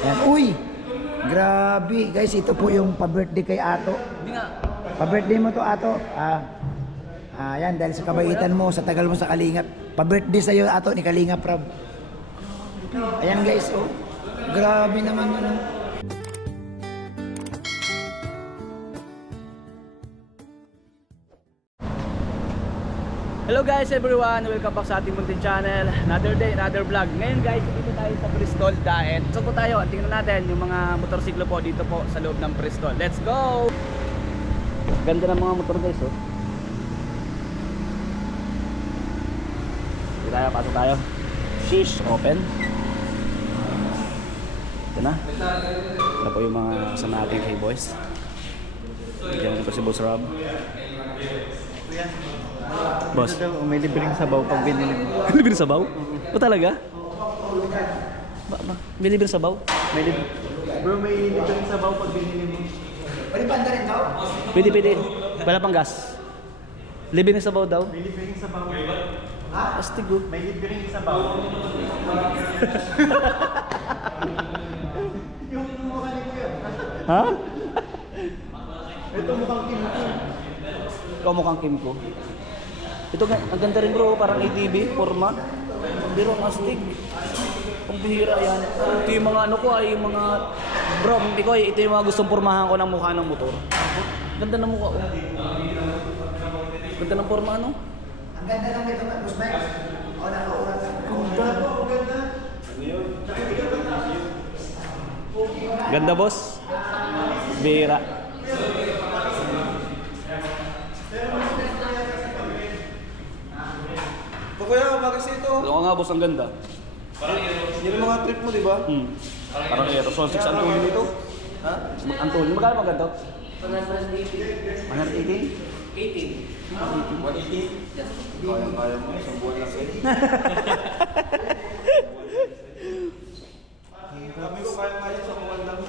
Ayan. Uy! Grabe. Guys, ito po yung pa-birthday kay Ato. Pa-birthday mo to, Ato. Ayan, dahil sa kabaitan mo, sa tagal mo sa Kalingap. Pa-birthday sa'yo, Ato, ni Kalingap Rob. Ayan guys, oh. Grabe naman yun, oh. Hello guys everyone, welcome back sa ating munting channel. Another day, another vlog. Ngayon guys, dito tayo sa Bristol Daet. So po tayo, tingnan natin yung mga motorsiklo po dito po sa loob ng Bristol. Let's go! Ganda ng mga motor guys, oh. Dito tayo, pasok tayo. Sheesh, open. Ito na. Ito po yung mga kasama natin kay boys. Diyan ko si Boss Rob. Boss, may libreng sabaw pag binili mo. libre sabaw? O talaga? May libre sabaw? May libre. Bro, may libreng sabaw pag binili mo. Pwede pa anda rin daw? Pwede. Wala pang gas. Libre na sabaw daw? May libreng sabaw. Astig, oh. May libreng sabaw. Yung mukha ni Kuya. Ha? Ito mukhang Kim. Ikaw mukhang Kim ko. Ito, ang ganda rin bro, parang ATV, forma. Pero ang astig. Ang bihira yan. Ito yung mga ano ko ay yung mga... Bro, hindi ko ito yung mga gustong pormahan ko ng mukha ng motor. Ganda ng mukha, oh. Ganda ng forma, ano? Ang ganda ng ito, Boss Mike. O, nakaurat. Ganda, boss. Bihira. Kuya, bakit siya ito? Oo nga, boss, ang ganda. Yan yung mga trip mo, di ba? Parang ito, Sol 6 ang tulin nito. Ha? Ang tulin, magkano ang ganda? 180. 180? 180? Kaya mo, isang buwan lang sa'yo. Sabi ko, kaya sa buwan lang.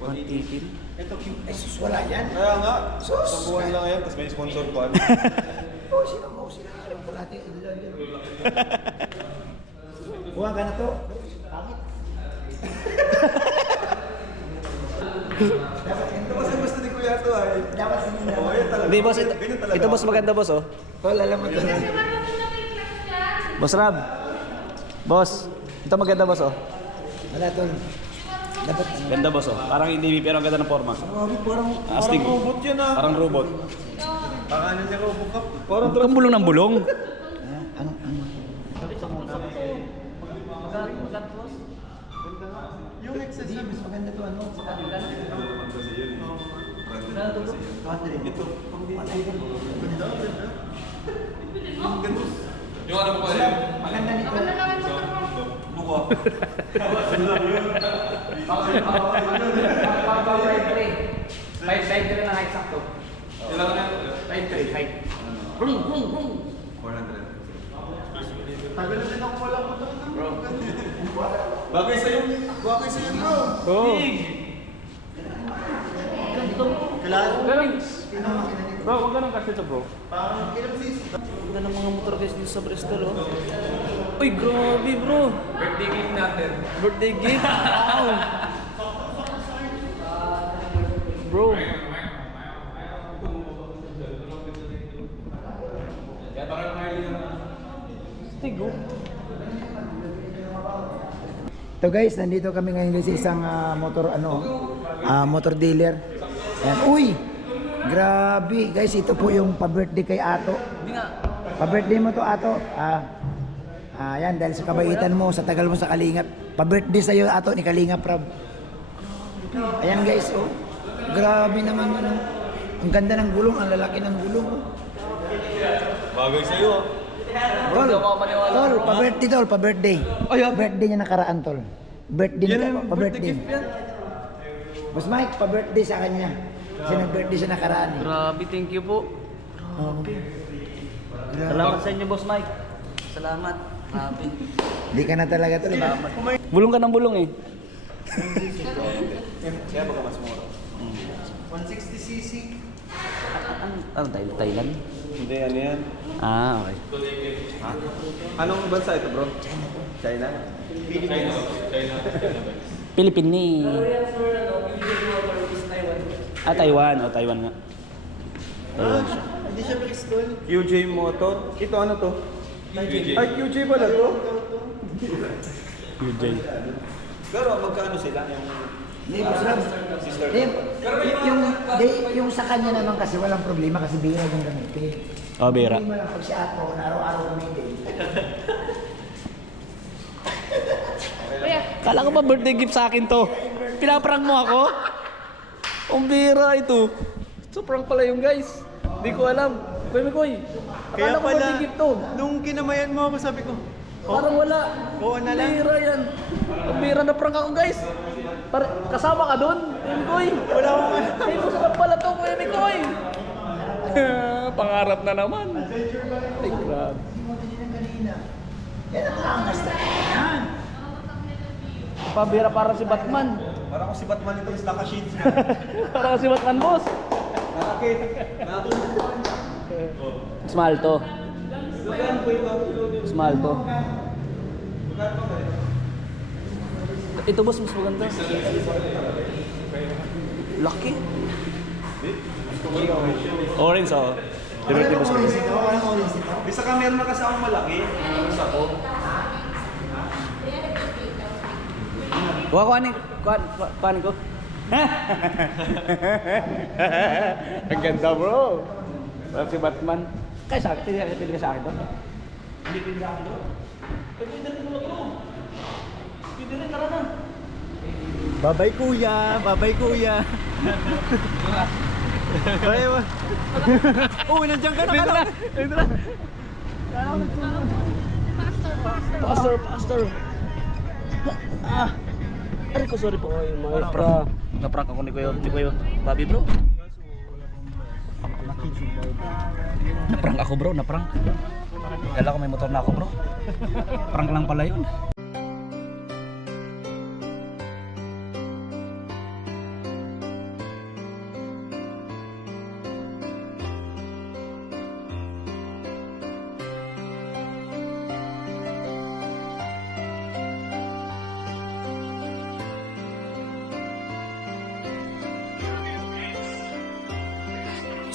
180? Ito, cute. Ay, sus, wala yan. Kaya nga, Sus! sa buwan lang yan, tapos may sponsor pa. Oh, sino mo? Sino alam ko natin. Kuha ka na to. Pangit. Ito kasi gusto ni Kuya ito ay. Dapat sinundan. Oo, yan talaga. Hindi, boss. Ganyan talaga. Ito, boss, maganda, boss, oh. Tol, alam mo to. Boss Rab. Boss. Ito maganda, boss, oh. Wala, tol. Dapat ano. Ganda, boss, oh. Parang hindi, pero ang ganda ng forma. Grabe, parang... Astig. Parang robot yan ah. Parang robot. Parang ano niya Robocop. Parang Ang bulong ng bulong. Ano? yung excess Hindi, mas maganda to, ano? Ito. Maganda nito. Buka. Five na height sakto. Ilang na? 5'3" height. 400. Tagal na din ako wala mo ito. Bro. Bagay sa'yo. Bagay sa'yo, bro. Oh. Kailangan. Bro, huwag ganun kasi ito, bro. Parang ilang sis. Ganda ng mga motor guys dito sa Bristol, oh. Uy, grabe, bro. Birthday gift natin. Birthday gift. Wow. Bro. Stig, oh. Ito guys, nandito kami ngayon sa isang motor dealer. Ayan. Uy! Grabe! Guys, ito po yung pa-birthday kay Ato. Pa-birthday mo to, Ato. Ayan, dahil sa kabaitan mo, sa tagal mo sa Kalingap. Pa-birthday sa'yo, Ato, ni Kalingap Rob. Ayan guys, oh. Grabe naman yun, oh. Ang ganda ng gulong, ang lalaki ng gulong, oh. Bagay sa'yo. Tol, pa-birthday tol, pa-birthday. Birthday niya nakaraan, tol. Birthday niya, pa-birthday. Boss Mike, pa-birthday sa kanya. Kasi nag-birthday siya nakaraan. Grabe, thank you po. Grabe. Salamat sa inyo, Boss Mike. Salamat. Grabe. Hindi ka na talaga tol. Bulong ka ng bulong, eh. Kaya baka mas mura. 160cc. Ano, Thailand? Hindi, ano yan? Ah, okay. Ha? Anong bansa ito, bro? China? Philippines. Philippine ni. Taiwan. O, Taiwan nga. Taiwan siya. Hindi siya Bristol. QJ Motor. Ito ano to? QJ. Ay, QJ pala to? QJ. Pero magkano sila? Hindi, boss Rab. Yung sa kanya naman kasi walang problema kasi bira yung gamitin. O, bira. Hindi mo lang pag si Ato na araw-araw gamitin. Kala ko ba birthday gift sa akin to? Pinaprank mo ako? Ang bira ito. So prank pala yung guys. Hindi ko alam. Kuya Mikoy, Kaya akala ko pala, birthday gift to. nung kinamayan mo ako, sabi ko, Parang wala. Oo na lang. Bira yan. Ang bira na prank ako guys. Kasama ka doon, Kuya Mikoy. wala akong Ay, masarap pala to, Kuya Mikoy. Pangarap na naman. Ay, grabe. Yan ang angas na yan. Pabira para si Batman. Parang ako si Batman itong naka-sheets na. Para si Batman, boss. Nakakit. Small to. Small to. Ito boss, mas maganda. Lucky. Orange oh. Direct boss. Di sa camera na kasi ako malaki. Mas ako. Kuha ko. Ang ganda bro. Parang si Batman. Kaya sa akin, pili ka sa akin to. Hindi pili sa akin to. Pwede rin mo bro. Pwede rin, tara na. Babay kuya, babay kuya. Bye ba? Oh, nandiyan ka na. Dito na. Pastor. Ay ko, sorry po. Na-prank ako ni Kuya Bobby bro. Na-prank ako bro, na-prank. Kala ko may motor na ako bro. Prank lang pala yun.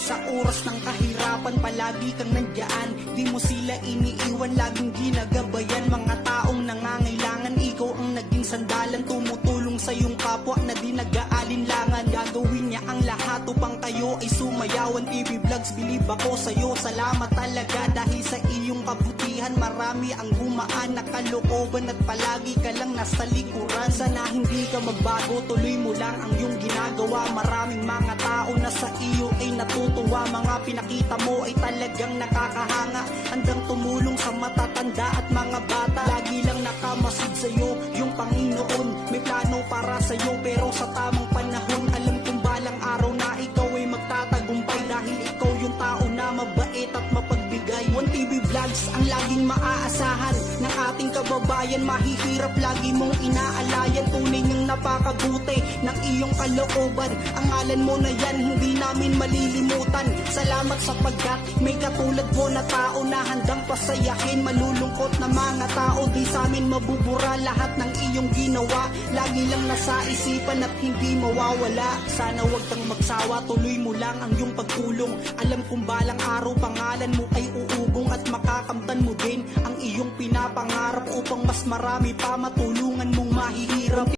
Sa oras ng kahirapan, palagi kang nandyan. Di mo sila iniiwan, laging ginagabayan. Mga taong nangangailangan, ikaw ang naging sandalan. Tumutulong sa iyong kapwa na di nag-aalinlangan. Gagawin niya ang lahat upang kayo ay sumayawan. PB Vlogs, believe ako sa'yo. Salamat talaga dahil sa iyong kabutihan. Marami ang gumaan na kalooban at palagi ka lang nasa likuran. Sana hindi ka magbago, tuloy mo lang ang iyong ginagawa. Maraming mga tao na sa iyo ay natutuwa. Mga pinakita mo ay talagang nakakahanga. Handang tumulong sa matatanda at mga bata. Lagi lang nakamasid sa'yo yung Panginoon. May plano para sa'yo pero sa tamang panahon. Alam kong balang araw na ikaw ay magtatagumpay. Dahil ikaw yung tao na mabait at mapagbigay. One TV Vlogs ang laging maaasahan ng ating kababayan. Mahihirap lagi mong inaalayan. Tunay ngang napakabuti ng iyong kalooban. Ang ngalan mo na yan hindi namin malilimutan. Salamat sapagkat may katulad mo na tao na handang pasayahin. Malulungkot na mga tao, di sa amin mabubura lahat ng iyong ginawa. Lagi lang nasa isipan at hindi mawawala. Sana wag kang magsawa, tuloy mo lang ang iyong pagtulong. Alam kong balang araw pangalan mo ay uugong at makakamtan mo din ang iyong pinapangarap upang mas marami pa matulungan mong mahihirap.